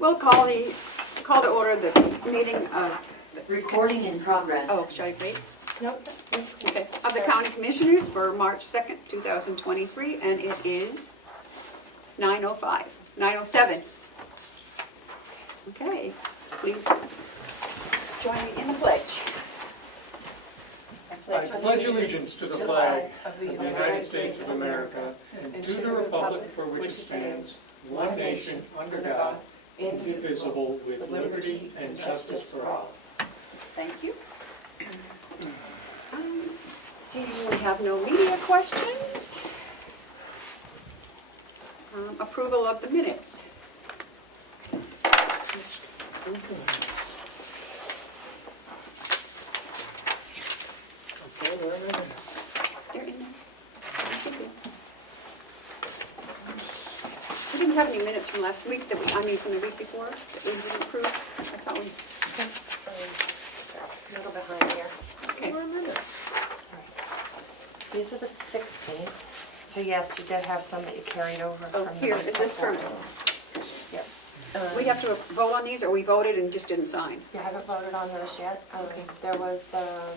We'll call to order the meeting of, Recording in progress. oh, should I wait? Nope. Okay, of the County Commissioners for March 2nd, 2023, and it is 9:05, 9:07. Okay, please join me in the pledge. I pledge allegiance to the flag of the United States of America and to the republic for which it stands, one nation, under God, indivisible, with liberty and justice for all. Thank you. Seeing we have no media questions. Approval of the minutes. Okay, where am I? They're in there. We didn't have any minutes from last week from the week before that we didn't approve. I thought we, A little behind here. okay. Where are minutes? These are the 16th. So yes, you did have some that you carried over Oh, from the here, week is this before. from, Yep. we have to vote on these, or we voted and just didn't sign? You haven't voted on those yet? Okay. There was, I'll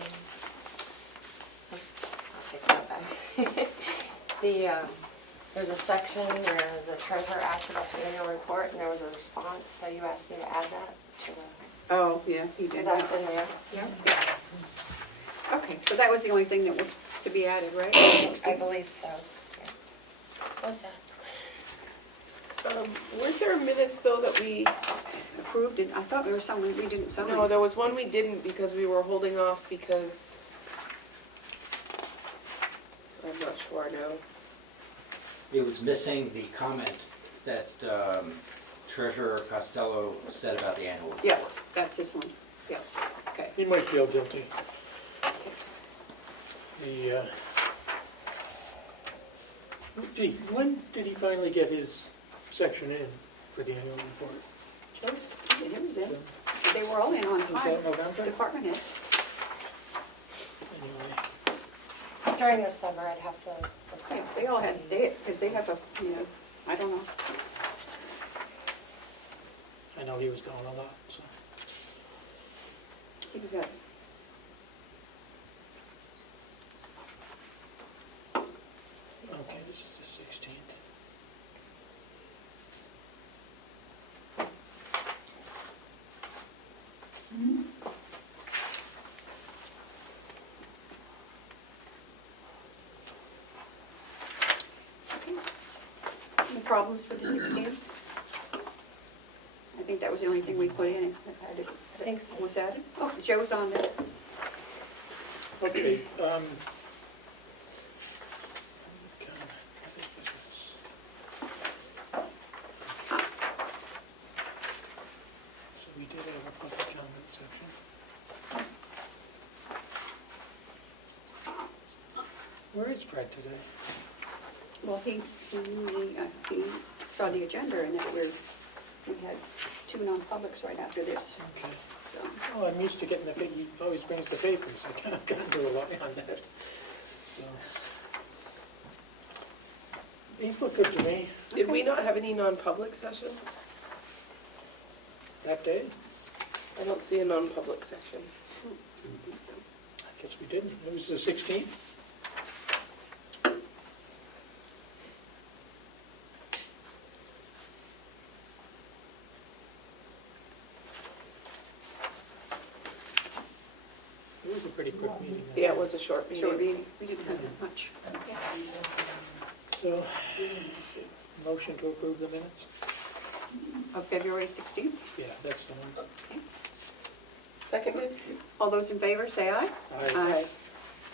take that back. There's a section where the treasurer asked about the annual report, and there was a response, so you asked me to add that to the, Oh, yeah, he so did. that's in there. Yeah. Okay, so that was the only thing that was to be added, right? I believe so. Yeah. What's that? Weren't there minutes, though, that we, Approved, and I thought there was some we didn't sign. no, there was one we didn't because we were holding off because, I'm not sure now. It was missing the comment that Treasurer Costello said about the annual report. Yeah, that's this one. Yeah, okay. He might feel guilty. When did he finally get his section in for the annual report? It was in. They were all in on Was time. that November? Department heads. Anyway, During the summer, I'd have to. look Yeah, back they all and had, see. because they have a, I don't know. I know he was gone a lot, so. He got, Okay, this is the 16th. okay. Any problems with the 16th? I think that was the only thing we put in. I think so. Was added? Oh, Joe's on there. Okay, so we did have a public comment section. Where is Fred today? Well, he saw the agenda and that we had two non-publics right after this. Okay. So, Oh, I'm used to getting he always brings the papers, I can't do a lot on that, so. These look good to me. Did we not have any non-public sessions? That day? I don't see a non-public section. so. I guess we didn't, it was the 16th? It was a pretty quick meeting. Yeah, it was a short meeting. Short meeting, we didn't have that much. So, motion to approve the minutes? Of February 16th? Yeah, that's the one. Okay. Seconded? All those in favor, say aye. Aye.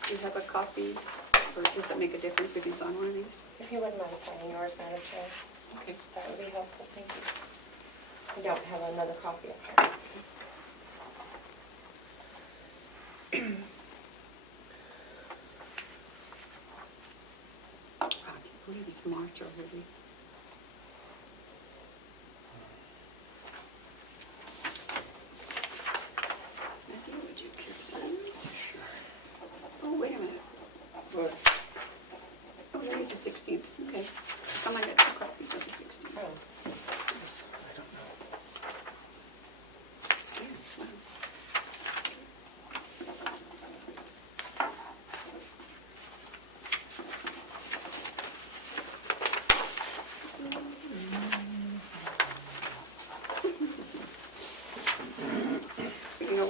Do you have a copy, or does it make a difference? We can sign one of these? If you wouldn't mind signing yours, Madam Chair, Okay. that would be helpful, thank you. I don't have another copy up there. I can't believe it's March already. Matthew, would you care to sign these? Sure. Oh, wait a minute. What? Oh, there is the 16th, okay. I might have two copies of the 16th. Oh. I don't know.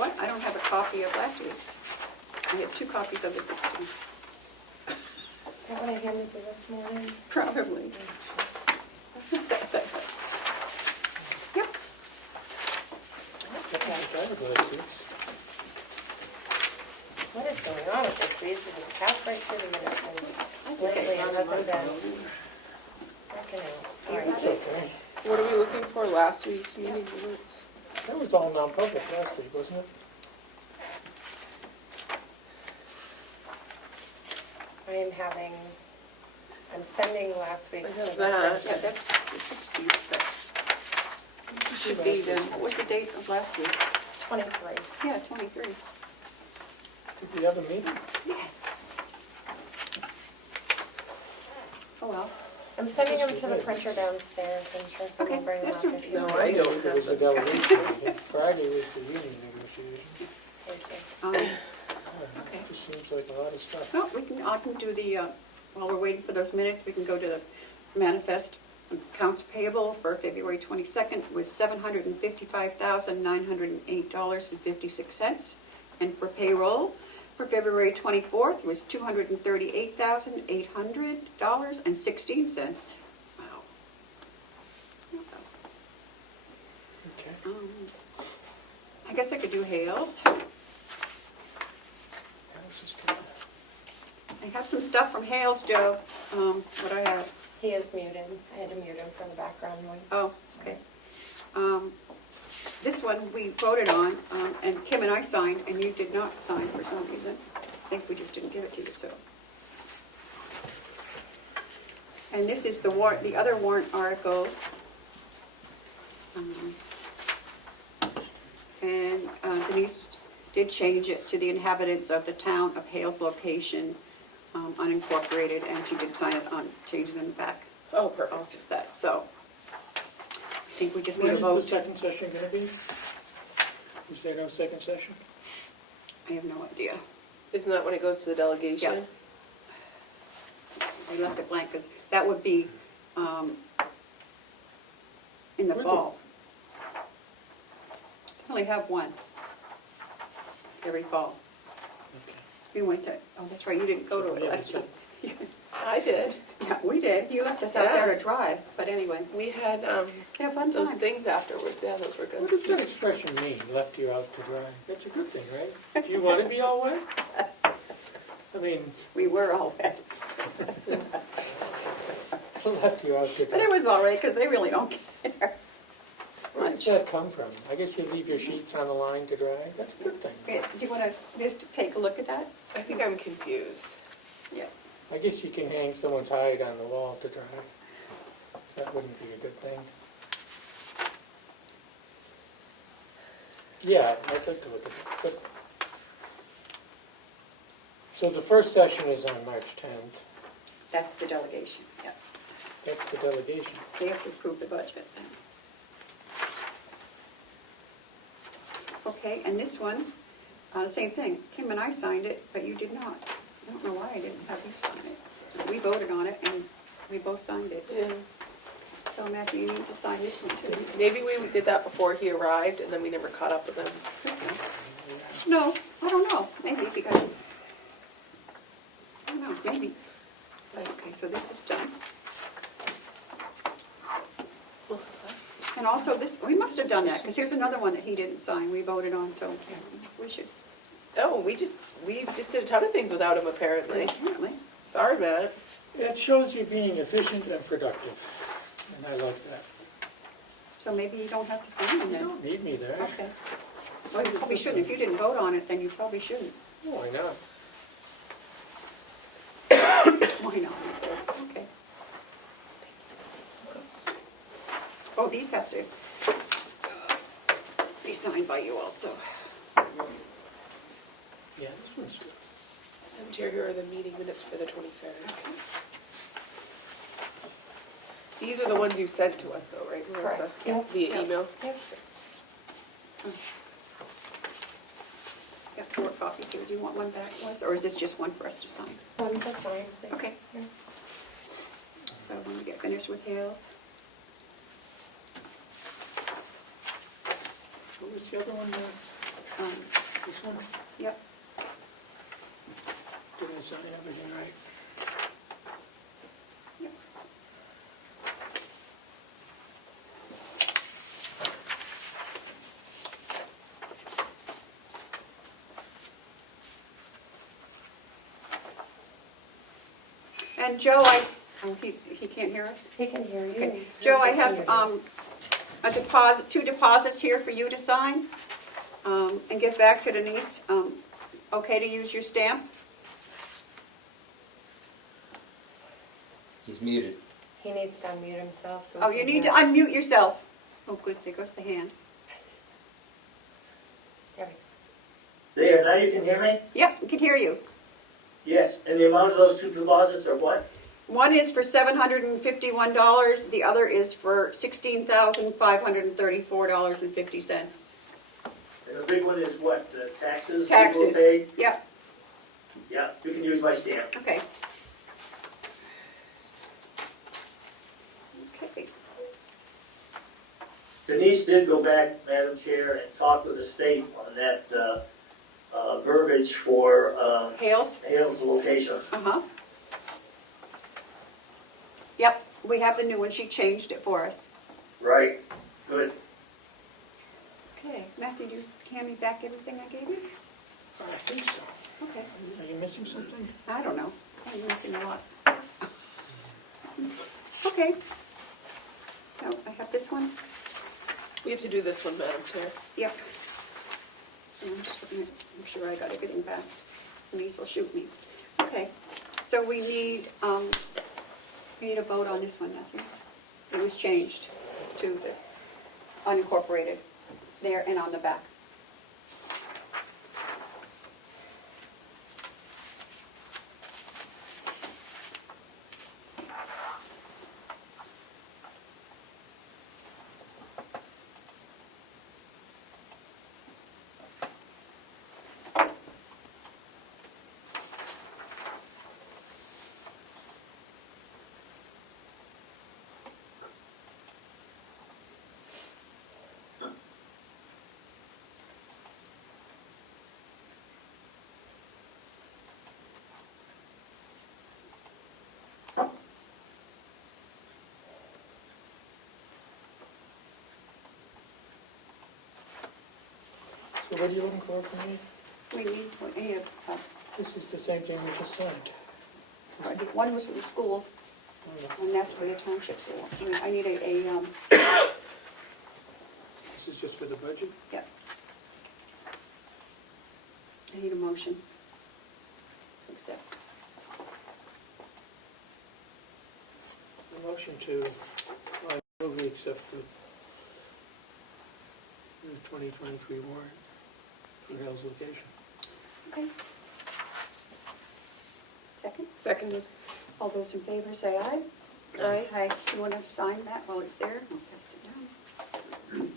what? I don't have a copy of last week's. I have 2 copies of the 16th. Is that what I handed you this morning? Probably. Yep. What is going on with this? We used to just pass right through the minutes and That's lately okay. it hasn't been working out. All right. It's okay. What are we looking for, last week's meeting minutes? That was all non-public last week, wasn't it? I'm sending last week's. I have to the that. Yeah, printers. that's the 16th, but this should be the, what was the date of last week? 23. Yeah, 23. Did we have a meeting? Yes. Oh, well. I'm sending them to the printer downstairs. I'm sure someone will Okay, bring them that's up okay. if you No, want. I don't There was a have them. delegation meeting. Friday was the union negotiation. Thank you. Okay. Just seems like a lot of stuff. No, I can do the, while we're waiting for those minutes, we can go to the manifest. Accounts payable for February 22nd was $755,908.56. And for payroll for February 24th was $238,800.16. Wow. Okay. I guess I could do Hales. That was just good. I have some stuff from Hales, Joe. What I have. He is muted. I had to mute him for the background noise. Oh, okay. This one we voted on, and Kim and I signed, and you did not sign for some reason. I think we just didn't give it to you, so. And this is the warrant, the other warrant article. And Denise did change it to the inhabitants of the town of Hales location, unincorporated, and she did sign it on, change it in the back. Oh, perfect. Also that, so. I think we just need When a is the vote. second session going to be? Is there no second session? I have no idea. Isn't that when it goes to the delegation? I left it blank because that would be in the Would fall. I only have one every fall. Okay. We went to, oh, that's right, you didn't go to it Yeah, last time. I did. Yeah, we did. You left us out there to drive, but anyway, We had we had a fun those time. things afterwards. Yeah, those were What good. does that expression mean, left you out to dry? That's a good thing, right? Do you want to be all wet? I mean, We were all wet. left you out to But it dry. was all right because they really don't care. Where does that come from? I guess you leave your sheets on the line to dry? That's a good thing. Okay, do you want to just take a look at that? I think I'm confused. Yeah. I guess you can hang someone's hide on the wall to dry. That wouldn't be a good thing. Yeah, I'd like to look at it. But- So the first session is on March 10th. That's the delegation, yeah. That's the delegation. They have to approve the budget. Okay, and this one, same thing. Kim and I signed it, but you did not. I don't know why I didn't have you sign it. We voted on it, and we both signed it. Yeah. So Matthew, you need to sign this one too. Maybe we did that before he arrived, and then we never caught up with him. No, I don't know. Maybe because, I don't know, maybe. Okay, so this is done. What was that? And also this, we must have done that, because here's another one that he didn't sign, we voted on, so we should, Oh, we just did a ton of things without him apparently. apparently. Sorry, Matt. It shows you being efficient and productive, and I like that. So maybe you don't have to sign them You then. don't need me there. Okay. Well, you probably shouldn't. If you didn't vote on it, then you probably shouldn't. Why not? Why not, he says, okay. Oh, these have to be signed by you also. Yeah, this one's good. And here are the meeting minutes for the 23rd. These are the ones you sent to us though, right, Melissa? Correct. Yep. Via Yep. email? Yep. Got 4 copies here. Do you want one back, Liz, or is this just one for us to sign? One to sign, please. Okay. Yeah. So when we get finished with Hales. What was the other one? This one? Yep. Did I sign everything right? Yep. And Joe, he can't hear us? He can hear you. Okay. Joe, I have a deposit, 2 deposits here for you to sign, and get back to Denise. Okay to use your stamp? He's muted. He needs to unmute himself. So Oh, we you can need to hear. unmute yourself. Oh, good, there goes the hand. There we go. There, now you can hear me? Yep, we can hear you. Yes, and the amount of those 2 deposits are what? One is for $751, the other is for $16,534.50. And the big one is what, taxes? Taxes. People pay? Yep, Yeah, you can use my stamp. okay. Okay, Denise did go back, Madam Chair, and talk with the state on that verbiage for Hales? Hale's location. Uh-huh. Yep, we have the new one, she changed it for us. Right, good. Okay, Matthew, do you hand me back everything I gave you? I think so. Okay, Are you missing something? I don't know, I'm missing a lot. Okay. Now, I have this one. We have to do this one, Madam Chair. Yep. So I'm just looking at, I'm sure I got everything back. Denise will shoot me. Okay, so we need a vote on this one, Matthew. It was changed to the unincorporated there and on the back. So what are you looking for from me? We need, This is the same thing we just signed. one was for the school, Oh, yeah. and that's for the township, so I need a, This is just for the budget? yeah. I need a motion. Accept. A motion to, I move we accept the 2023 warrant for Hale's location. Okay. Second? Seconded. All those in favor say aye. Aye. Aye. You want to sign that while it's there? I'll pass it down.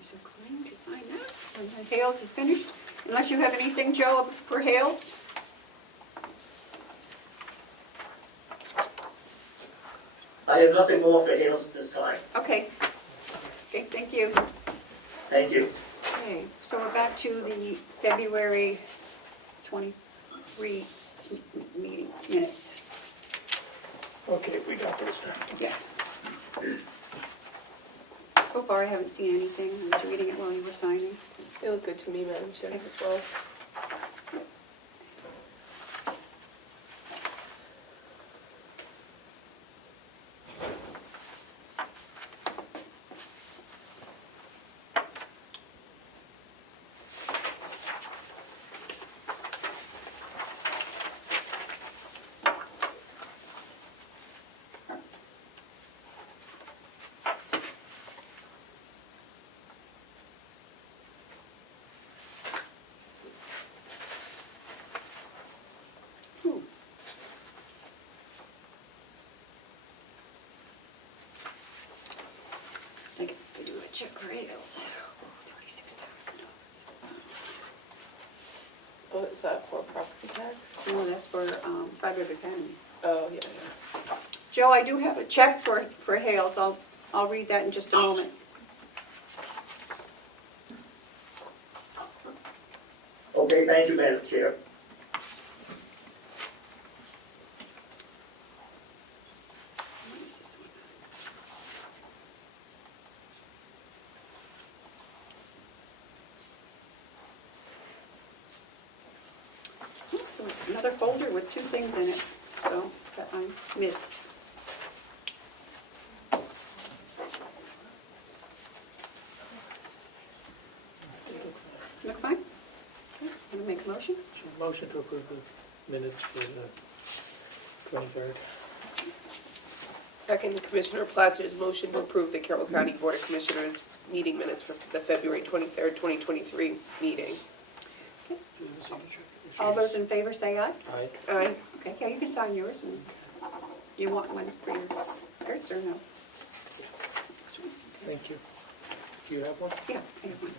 So going to sign that. And then Hales is finished. Unless you have anything, Joe, for Hales? I have nothing more for Hale's this time. Okay. Okay, thank you. Thank you. Okay, so we're back to the February 23 meeting minutes. Okay, we got those now. Yeah. So far, I haven't seen anything. I was reading it while you were signing. They look good to me, Madam Chair, as well. Ooh. I get to do a check for Hales. $36,000. Oh, is that for property tax? No, that's for Freiburg Academy. Oh, yeah. Joe, I do have a check for Hales. I'll read that in just a moment. Okay, thank you, Madam Chair. What is this one? Oh, there was another folder with two things in it, so that I missed. Look fine? Okay, want to make a motion? Motion to approve the minutes for the 23rd. Second, Commissioner Platcher's motion to approve the Carroll County Board of Commissioners meeting minutes for the February 23rd, 2023 meeting. All those in favor say aye. Aye. Aye. Okay, yeah, you can sign yours, and you want one for your records or no? Thank you. Do you have one? Yeah, I have one.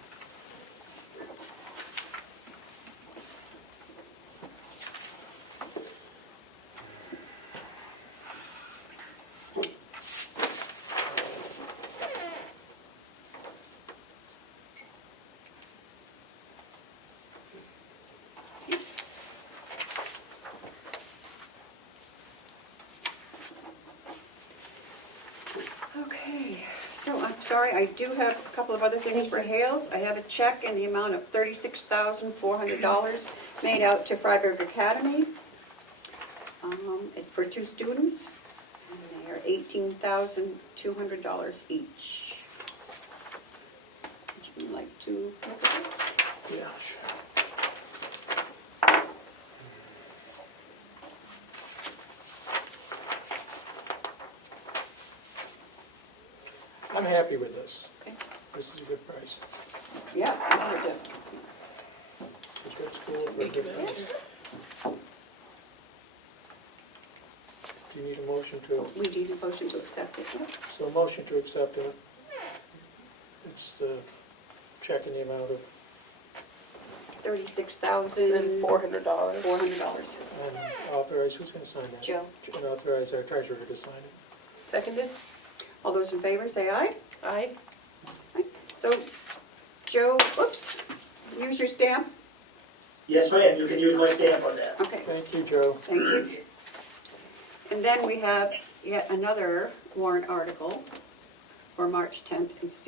Okay, so I'm sorry, I do have a couple of other things for Hales. I have a check in the amount of $36,400 made out to Freiburg Academy. It's for two students, and they are $18,200 each. Would you like to look at this? Yeah, sure. I'm happy with this. Okay. This is a good price. Yeah, I would do. It's a good school for a good price. Do you need a motion to, We need a motion to accept it, yeah? so a motion to accept it. It's the check in the amount of, $36,400. $400. and authorize, who's going to sign that? Joe. And authorize our treasurer to sign it. Seconded? All those in favor say aye. Aye. Aye. So, Joe, oops, use your stamp. Yes, ma'am, you can use my stamp on that. Okay, Thank you, Joe. thank you. And then we have yet another warrant article for March 10th, it's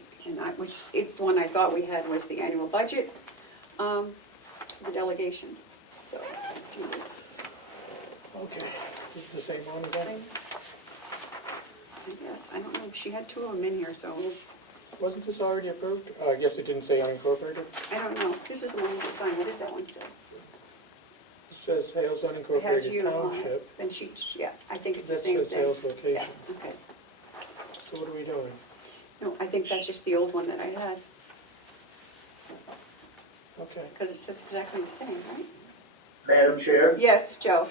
the one I thought we had was the annual budget, the delegation. So, Okay. Is this the same one again? I guess, I don't know, she had two of them in here, so Wasn't this already approved? I guess it didn't say unincorporated. I don't know. This is the one you signed. What does that one say? It says Hales It has unincorporated you on it. township. Then yeah, I think it's the That same says thing. Hales Yeah, location. okay. So what are we doing? No, I think that's just the old one that I had, Okay. because it says exactly the same, right? Madam Chair, Yes, Joe.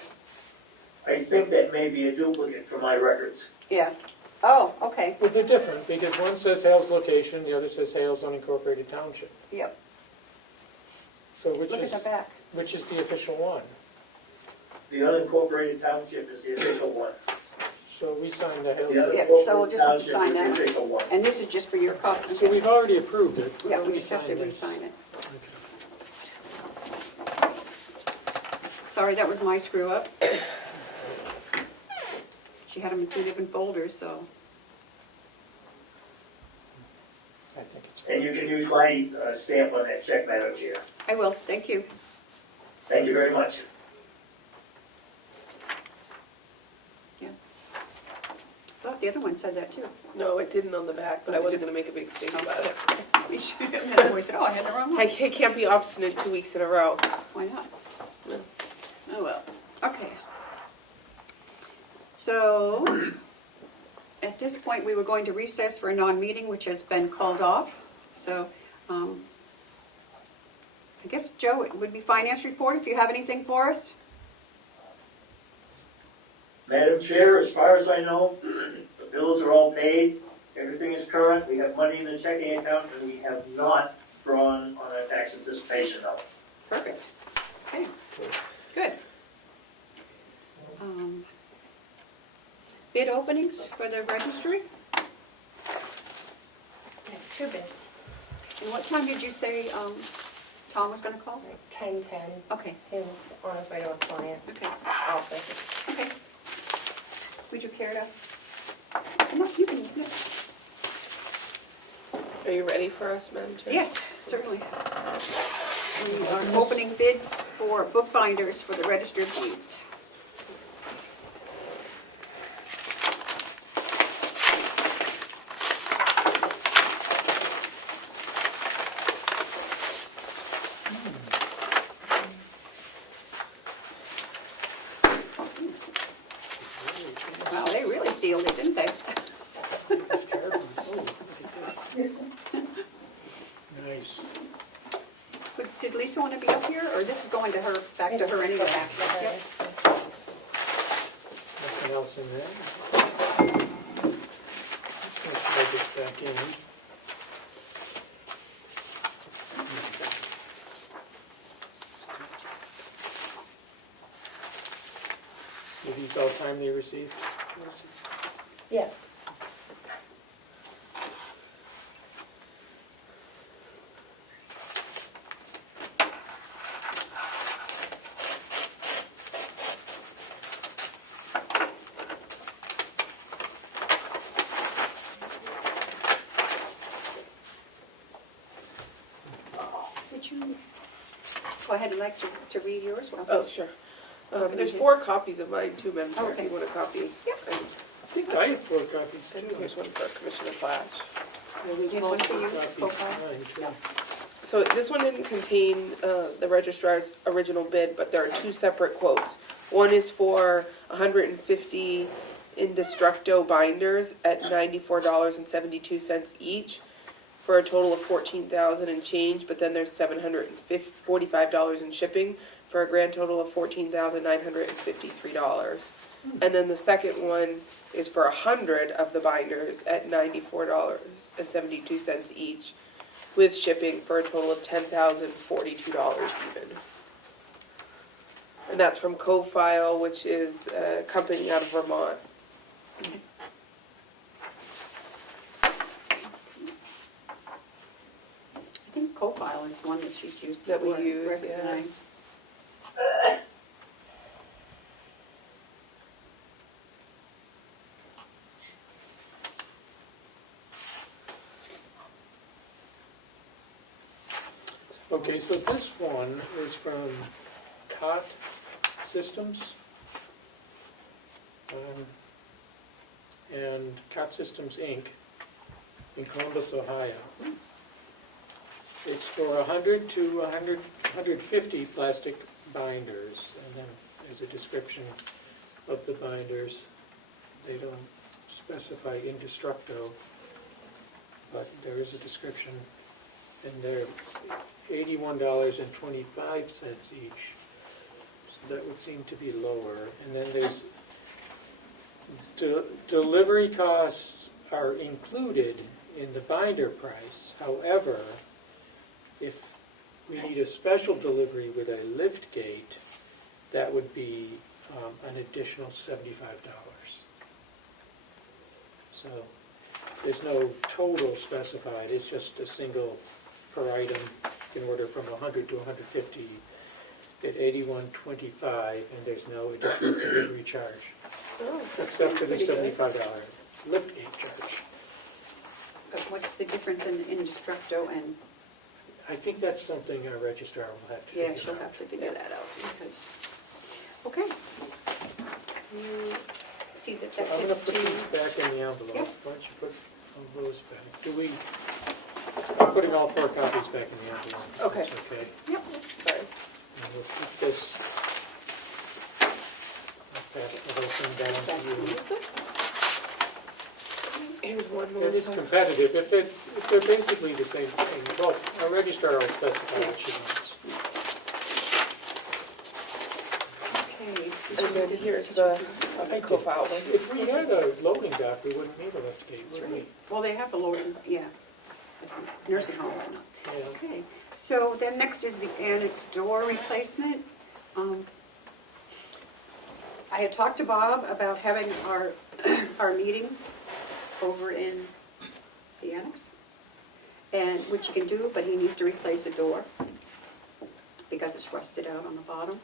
I think that may be a duplicate for my records. Yeah. Oh, okay. Well, they're different because one says Hales location, the other says Hales unincorporated township. Yep. So which Look at is, the back. which is the official one? The unincorporated township is the official one. So we signed the Hales. The Yeah, so we'll unincorporated just have to township sign is the that. official one. And this is just for your copy. So we've already approved it. Why Yeah, don't we just have to sign this? re-sign it. Okay. Sorry, that was my screw up. She had them in two different folders, so. I think it's. And you can use my stamp on that check, Madam Chair. I will, thank you. Thank you very much. Yeah. I thought the other one said that too. No, it didn't on the back, but I wasn't going to make a big statement about it. We should have, and then we said, oh, I had the wrong I one. can't be obstinate 2 weeks in a row. Why not? No. Oh, well, okay. So, at this point, we were going to recess for a non-meeting, which has been called off. So, I guess, Joe, it would be finance report if you have anything for us? Madam Chair, as far as I know, the bills are all paid, everything is current, we have money in the checking account, and we have not drawn on our tax anticipation note. Perfect. Okay. so. Good. Bid openings for the registry? Two bids, And what time did you say Tom was going to call? like 10:10. Okay, He was on his way to a client's Okay. office. okay. Would you care to? Come on, you can. Yeah. Are you ready for us, Madam Chair? Yes, certainly. We are opening bids for bookbinders for the registered deeds. Wow, they really sealed it, didn't they? It's Carroll. Oh, look at this. Nice. Did Lisa want to be up here, or this is going to her, back to her anyway? Back to her. Yep. Nothing else in there? Just gonna slide this back in. Were these all timely received? Yes. Would you go ahead and like to read yours? Well, Oh, sure. Okay. There's 4 copies of mine too, Madam Chair, if Okay. you want a copy. Yep. And I think I have 4 copies and too. here's one for Commissioner Flash. Yeah, there's Here's one for multiple you, copies profile. of mine, too. So this one didn't contain the registrar's original bid, but there are 2 separate quotes. One is for 150 Indestructo binders at $94.72 each, for a total of $14,000 and change, but then there's $745 in shipping, for a grand total of $14,953. And then the second one is for 100 of the binders at $94.72 each, with shipping, for a total of $10,042 even. And that's from CoFile, which is a company out of Vermont. I think Cofile is one that she's used. That we before, use, yeah. representing. Okay, so this one is from COT Systems. And COT Systems, Inc. in Columbus, Ohio. It's for 100 to 150 plastic binders, and then there's a description of the binders. They don't specify Indestructo, but there is a description, and they're $81.25 each. So that would seem to be lower. And then there's delivery costs are included in the binder price. However, if we need a special delivery with a lift gate, that would be an additional $75. So there's no total specified, it's just a single per item. You can order from 100 to 150 at $81.25, and there's no additional delivery charge, Oh, except for the pretty good. $75 lift gate charge. But what's the difference in Indestructo and, I think that's something our registrar will have to figure yeah, out. she'll have to figure that out, because, okay. You see that So that I'm going to gets put to, these back in the envelope. Yep. Why don't you put all those back? I'm putting all 4 copies back in the envelope. if Okay. that's okay. yep, Sorry. And we'll keep this. I'll pass the whole thing down to you. Here's one more. It's competitive. If they're basically the same thing, well, our registrar will specify what she wants. okay. And then here's the CoFile one. If we had a loading dock, we wouldn't need a lift gate, would we? Well, they have a loading, yeah, nursing home right now. Yeah. Okay, so then next is the annex door replacement. I had talked to Bob about having our meetings over in the annex, and which he can do, but he needs to replace the door because it's rusted out on the bottom.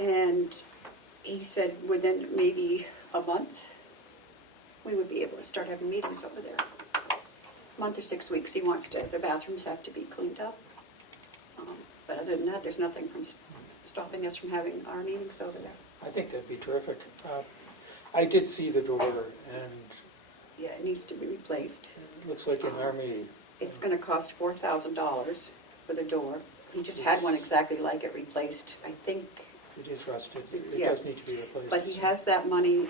And he said within maybe a month, we would be able to start having meetings over there. A month or 6 weeks. He wants the bathrooms have to be cleaned up. But other than that, there's nothing from stopping us from having our meetings over there. I think that'd be terrific. I did see the door, and Yeah, it needs to be replaced. it looks like an army. It's gonna cost $4,000 for the door. He just had one exactly like it replaced, I think. It is rusted. It Yeah. does need to be replaced. But he has that money,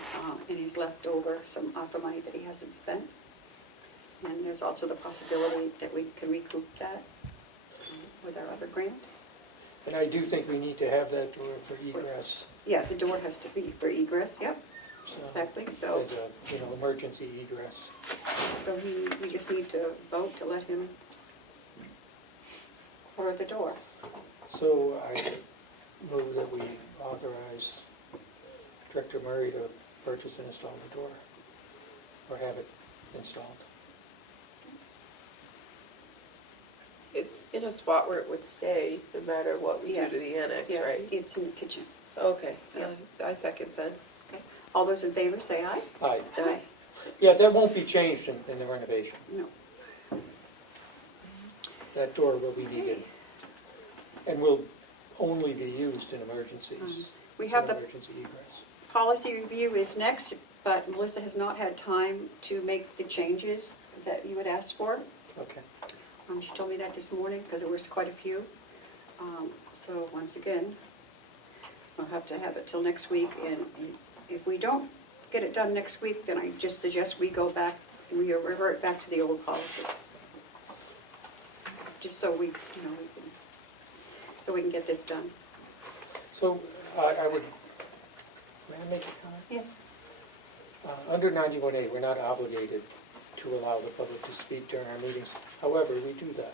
and he's left over some ARPA money that he hasn't spent. And there's also the possibility that we can recoup that with our other grant. And I do think we need to have that door for egress. Yeah, the door has to be for egress, yep, So, exactly. So, as a, emergency egress. so we just need to vote to let him order the door. So I move that we authorize Director Murray to purchase and install the door, or have it installed. It's in a spot where it would stay, no matter what we Yeah. do to the annex, Yeah, right? it's in the kitchen. Okay, Yeah. I second then. Okay. All those in favor, say aye. Aye. Aye. Yeah, that won't be changed in the renovation. No. That door will be needed, and will only be used in emergencies. We It's have an the emergency egress. policy review is next, but Melissa has not had time to make the changes that you had asked for. Okay. She told me that this morning because there was quite a few. So once again, we'll have to have it till next week. And if we don't get it done next week, then I just suggest we go back, we revert back to the old policy. Just so we can get this done. So I would, may I make a comment? Yes. Under 91A, we're not obligated to allow the public to speak during our meetings. However, we do that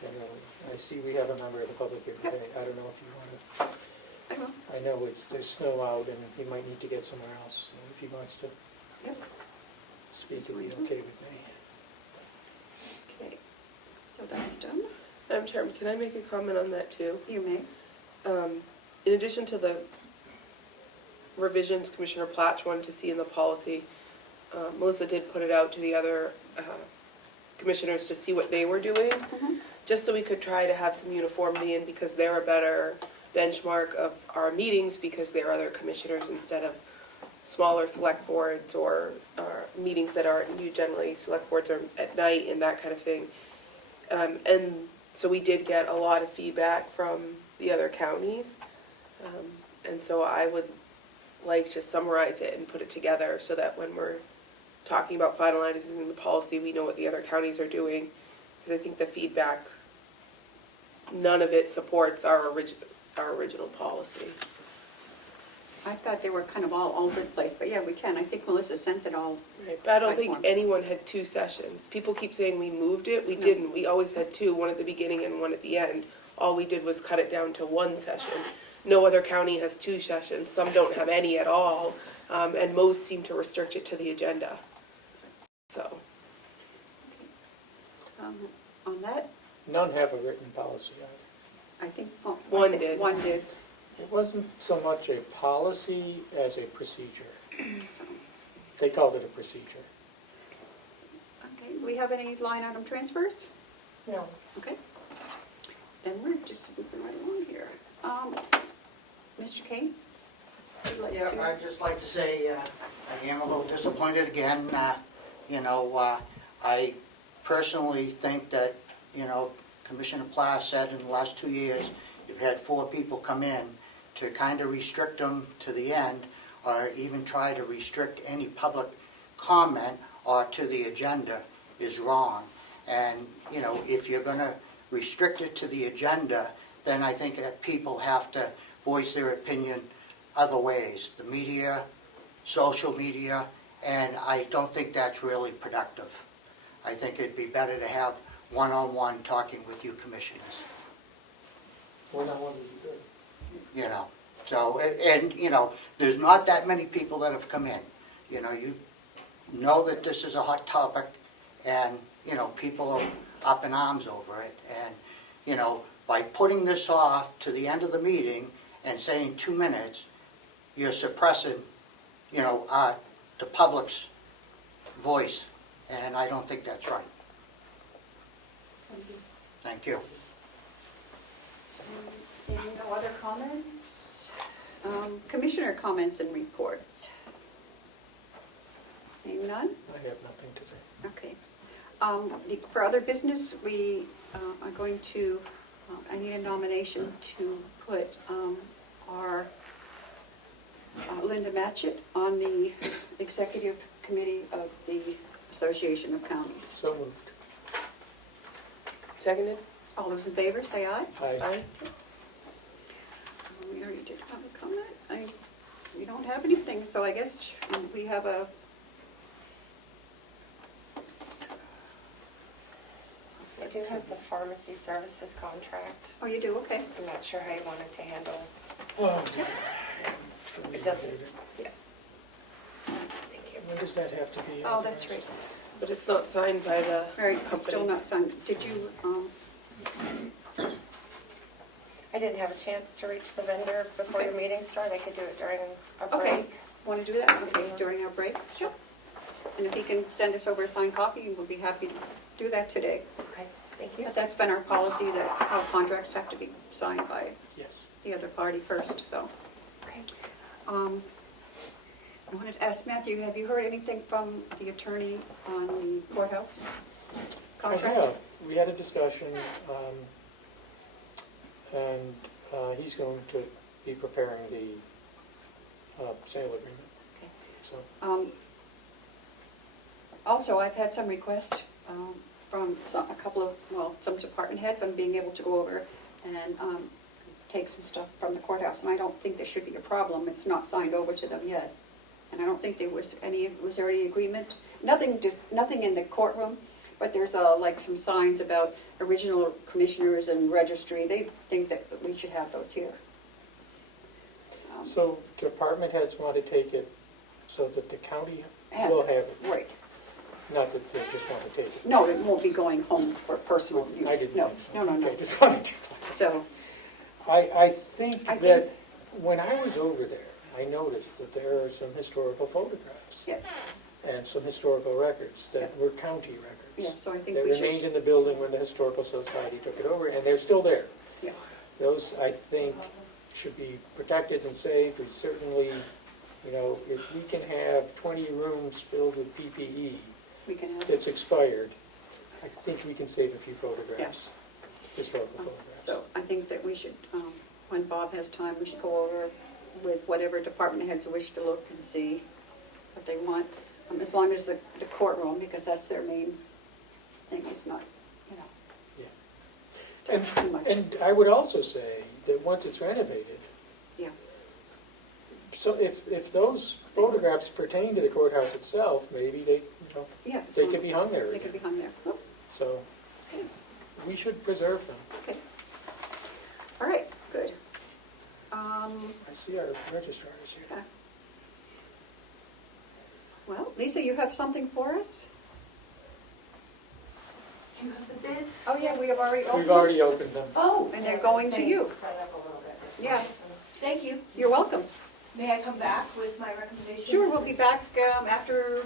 generally. I see we have a member of the public here today. I don't know if you want to, I will. I know there's snow out and he might need to get somewhere else. So if he wants to Yep. speak, it'd be okay with me. Okay. So that's done. Madam Chairman, can I make a comment on that too? You may. In addition to the revisions Commissioner Platch wanted to see in the policy, Melissa did put it out to the other commissioners to see what they were doing, just so we could try to have some uniformity and because they're a better benchmark of our meetings because they're other commissioners instead of smaller select boards or meetings that aren't generally select boards are at night and that kind of thing. And so we did get a lot of feedback from the other counties. And so I would like to summarize it and put it together so that when we're talking about finalizing the policy, we know what the other counties are doing. Because I think the feedback, none of it supports our original policy. I thought they were kind of all over the place, but yeah, we can. I think Melissa sent it all. Right, but I don't By think form. anyone had 2 sessions. People keep saying we moved it. We No. didn't. We always had 2, one at the beginning and one at the end. All we did was cut it down to 1 session. No other county has 2 sessions. Some don't have any at all, and most seem to restrict it to the agenda. So, On that, None have a written policy either. I think One did. One did. It wasn't so much a policy as a procedure. So, They called it a procedure. okay, do we have any line item transfers? No. Okay. Then we're just moving right along here. Mr. Kane? would you like to Yeah, say- I'd just like to say, I am a little disappointed again. I personally think that, Commissioner Plath said in the last 2 years, you've had 4 people come in to kind of restrict them to the end, or even try to restrict any public comment or to the agenda is wrong. And, if you're going to restrict it to the agenda, then I think that people have to voice their opinion other ways, the media, social media, and I don't think that's really productive. I think it'd be better to have one-on-one talking with you commissioners. More than one would be good. you know. So, and, you know, there's not that many people that have come in. You know that this is a hot topic, and, you know, people are up in arms over it. And, you know, by putting this off to the end of the meeting and saying 2 minutes, you're suppressing, you know, the public's voice, and I don't think that's right. Thank you. Seeing no other comments? Commissioner comments and reports? Seeing none? I have nothing to say. Okay. For other business, we are going to, I need a nomination to put our Linda Matchett on the executive committee of the Association of Counties. So moved. Seconded? All those in favor, say aye. Aye. We already did have a comment. We don't have anything, so I guess we have a... I do have the pharmacy services contract. Oh, you do? Okay. I'm not sure how you wanted to handle. Oh, It doesn't. Yeah. Thank you. when does that have to be? Oh, that's right. But it's not signed by the Right, it's still company. not signed. Did you, I didn't have a chance to reach the vendor before your meeting started. I could do it during a break. okay, want to do that? Okay, during our break? Sure. And if he can send us over a signed copy, we'll be happy to do that today. Okay, thank you. But that's been our policy, that all contracts have to be signed by Yes. the other party first, so. Okay. I wanted to ask Matthew, have you heard anything from the attorney on the courthouse contract? I have. We had a discussion, and he's going to be preparing the sale agreement. Okay. So, Also, I've had some requests from a couple of, some department heads on being able to go over and take some stuff from the courthouse, and I don't think there should be a problem. It's not signed over to them yet. And I don't think was there any agreement? Nothing in the courtroom, but there's like some signs about original commissioners and registry. They think that we should have those here. so department heads want to take it so that the county Has will it. have it, Right. not that they just want to take it. No, it won't be going home for personal use. I didn't No, think so. no. Okay, just wanted to. So, I think I that when I was over there, I noticed that there are some historical photographs yeah, and some historical records that Yeah. were county records. yeah, so I think They we remained should, in the building when the Historical Society took it over, and they're still there. yeah, Those, I think, should be protected and saved. We certainly, you know, if we can have 20 rooms filled with PPE we can have, that's expired, I think we can save a few photographs, historical photographs. so I think that we should, when Bob has time, we should go over with whatever department heads wish to look and see what they want, as long as the courtroom, because that's their main thing, it's not, you know, And, too much. and I would also say that once it's renovated, Yeah, so if those photographs pertain to the courthouse itself, maybe they, you know, yeah. they so could be hung there They could again. be hung there. Oh, So we should preserve them. okay. All right, good. I see our registrar is here. Yeah. Well, Lisa, you have something for us? Do you have the bids? Oh, yeah, we have already opened. We've already opened them. Oh, And they're going to you. Spread up a little bit. Yeah, thank you. you're welcome. May I come back with my recommendation? Sure, we'll be back after.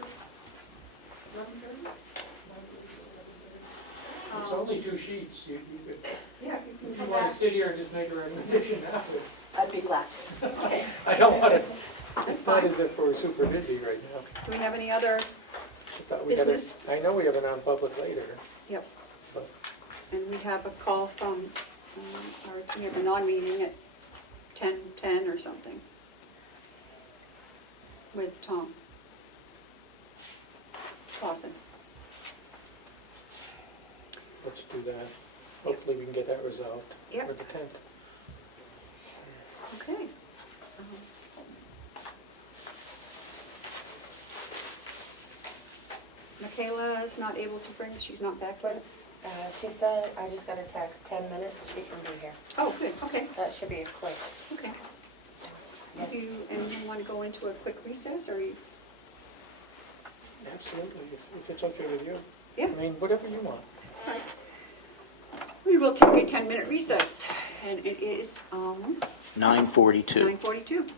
It's only 2 sheets. You could, Yeah, you if can you come want back. to sit here and just make a recommendation now. I'd be glad. I don't want to, That's it's not fine. as if we're super busy right now. Do we have any other? I thought we had a, Business? I know we have a non-public later, Yep. but And we have a call from, we have a non-meeting at 10:10 or something with Tom Clausen. let's do that. Hopefully we can get that resolved Yep. for the 10th. Okay. Michaela is not able to bring, she's not back yet. She said, I just got a text, 10 minutes, she can be here. Oh, good, okay, That should be a quick, okay. yes. Do you, anyone want to go into a quick recess, or you? Absolutely, if it's okay with you. Yeah. I mean, whatever you want. We will take a 10-minute recess, and it is 9:42. 9:42.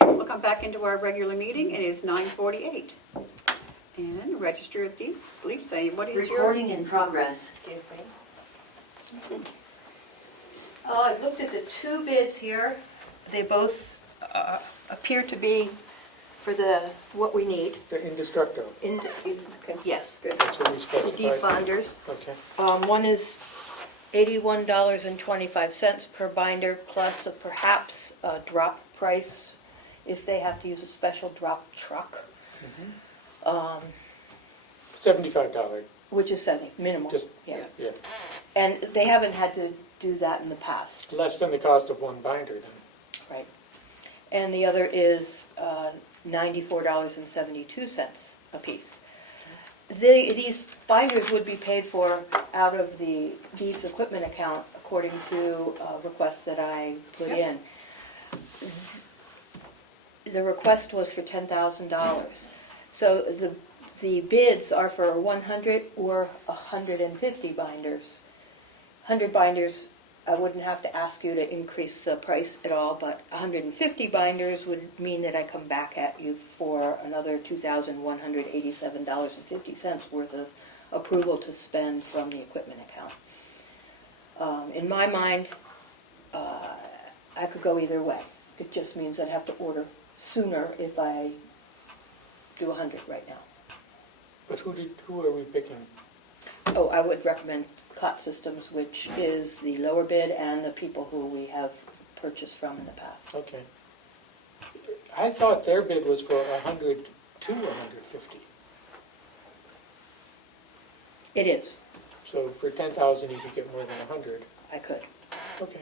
We'll come back into our regular meeting. It is 9:48. And Register of Deeds, Lisa, what is your? Recording in progress. Excuse me. I looked at the two bids here. They both appear to be for what we need. The indestructo, Yes, good. that's what we The specified. deep binders. Okay, One is $81.25 per binder, plus perhaps a drop price if they have to use a special drop truck, $75, which is 70, minimal. just, Yeah. yeah, And they haven't had to do that in the past, less than the cost of one binder then. right? And the other is $94.72 a piece. These binders would be paid for out of the deeds equipment account according to requests that I put Yep. in. The request was for $10,000. So the bids are for 100 or 150 binders. 100 binders, I wouldn't have to ask you to increase the price at all, but 150 binders would mean that I come back at you for another $2,187.50 worth of approval to spend from the equipment account. In my mind, I could go either way. It just means I'd have to order sooner if I do 100 right now. But who are we picking? Oh, I would recommend Cot Systems, which is the lower bid and the people who we have purchased from in the past. Okay. I thought their bid was for 100 to 150. It is. So for 10,000, you could get more than 100. I could. Okay.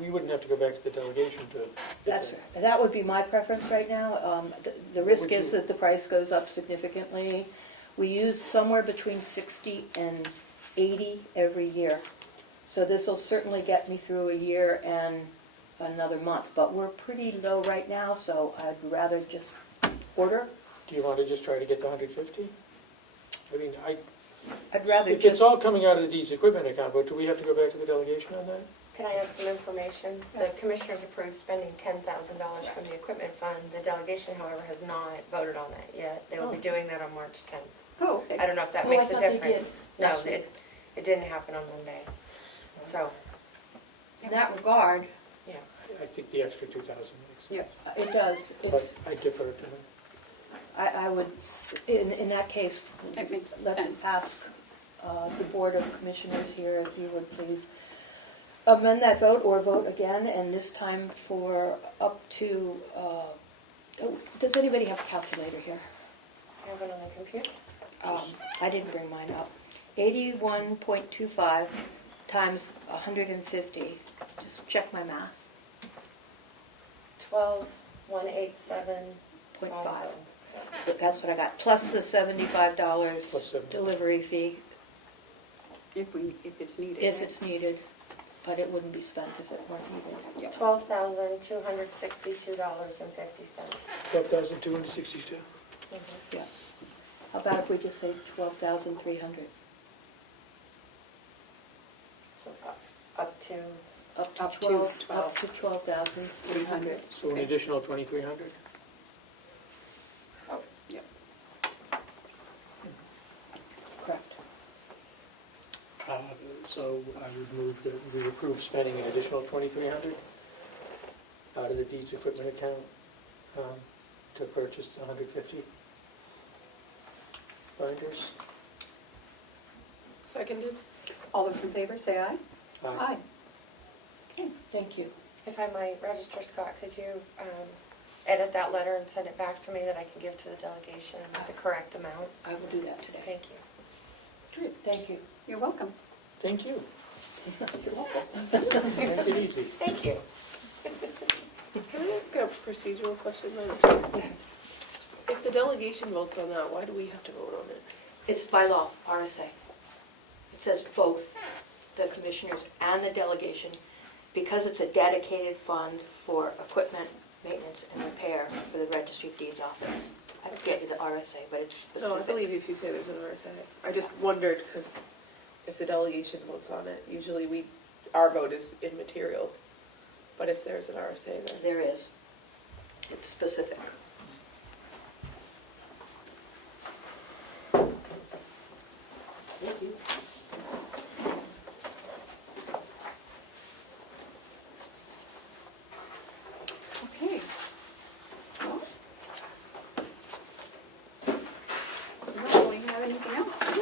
We wouldn't have to go back to the delegation to bid That would be my preference right now. The risk Would is you- that the price goes up significantly. We use somewhere between 60 and 80 every year. So this will certainly get me through a year and another month. But we're pretty low right now, so I'd rather just order. Do you want to just try to get the 150? I mean, I'd rather if it's just, all coming out of the deeds equipment account, but do we have to go back to the delegation on that? Can I add some information? The commissioners approved spending $10,000 from the equipment fund. The delegation, however, has not voted on that yet. They will be doing that on March 10th. Oh, okay. I don't know if that Oh, I makes a thought they difference. did. No, it didn't happen on Monday. So, in that regard, yeah. I think the extra 2,000 makes sense. Yeah. it does. But I defer to them. I would, in that case, That makes let's sense. ask the Board of Commissioners here if you would please amend that vote or vote again, and this time for up to, does anybody have a calculator here? I have it on the computer. I didn't bring mine up. 81.25 times 150, just check my math, 12,187.5. but that's what I got, plus the $75 Plus $75. delivery fee If it's needed. if it's needed, but it wouldn't be spent if it weren't needed. Yep. $12,262.50. 12,262? Yeah. How about if we just say 12,300? So up to, Up Up to to 12, 12. up to 12,300. So an additional 2,300? Yep. Correct. So I would move that we approve spending an additional 2,300 out of the deeds equipment account to purchase 150 binders. Seconded? All those in favor, say aye. Aye. Okay. Thank you. if I might, Register Scott, could you edit that letter and send it back to me that I can give to the delegation with the correct amount? I will do that today. Thank you. Great. Thank you. You're welcome. Thank you. You're welcome. Make it easy. Thank you. Can I ask a procedural question, Madam Chair? Yes. If the delegation votes on that, why do we have to vote on it? It's by law, RSA. It says both the commissioners and the delegation, because it's a dedicated fund for equipment, maintenance, and repair for the Registry of Deeds office. I can get you the RSA, but it's specific. No, I believe if you say there's an RSA. I just wondered, because if the delegation votes on it, usually our vote is immaterial. But if there's an RSA, then... There is. It's specific. Thank you. Okay. Well, we don't really have anything else, do we?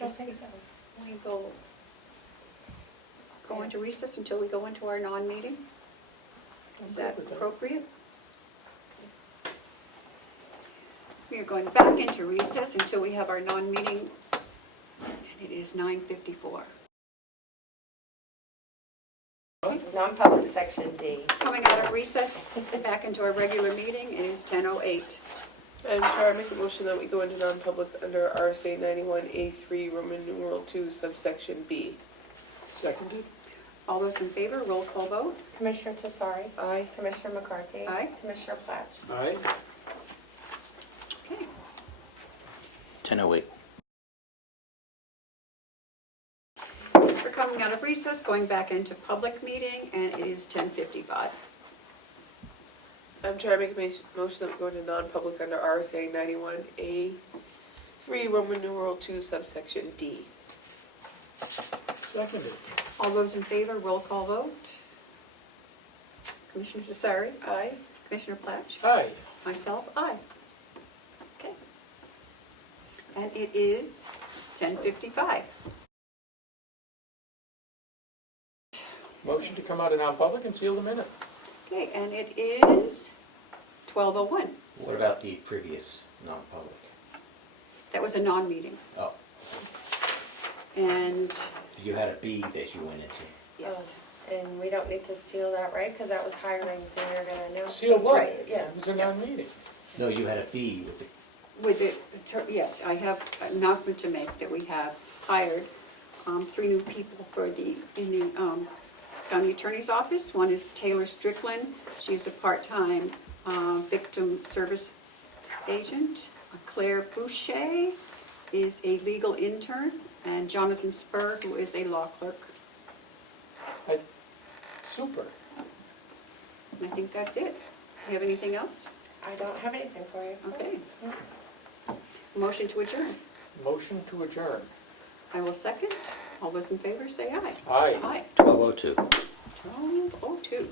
Don't think so. We go into recess until we go into our non-meeting? Is that appropriate? We are going back into recess until we have our non-meeting, and it is 9:54. Non-public section D. Coming out of recess, back into our regular meeting, it is 10:08. Madam Chair, I make a motion that we go into non-public under RSA 91A3, Roman numeral 2, subsection B. Seconded? All those in favor, roll call vote. Commissioner Tesari. Aye. Commissioner McCarthy. Aye. Commissioner Platch. Aye. Okay. 10:08. We're coming out of recess, going back into public meeting, and it is 10:55. Madam Chair, I make a motion that we go into non-public under RSA 91A3, Roman numeral 2, subsection D. Seconded. All those in favor, roll call vote. Commissioner Cesari? Aye. Commissioner Platch? Aye. Myself, aye. Okay. And it is 10:55. Motion to come out of non-public and seal the minutes. Okay, and it is 12:01. What about the previous non-public? That was a non-meeting. Oh, And, you had a B that you went into. yes. And we don't need to seal that, right? Because that was hiring, so you're going to announce. Seal what? Right, yeah. It was a non-meeting. No, you had a B with the, With the, yes, I have an announcement to make that we have hired 3 new people in the county attorney's office. One is Taylor Strickland. She's a part-time victim service agent. Claire Boucher is a legal intern, and Jonathan Spur, who is a law clerk. Super. And I think that's it. You have anything else? I don't have anything for you. Okay. Motion to adjourn. Motion to adjourn. I will second. All those in favor say aye. Aye. Aye. 12:02. 12:02.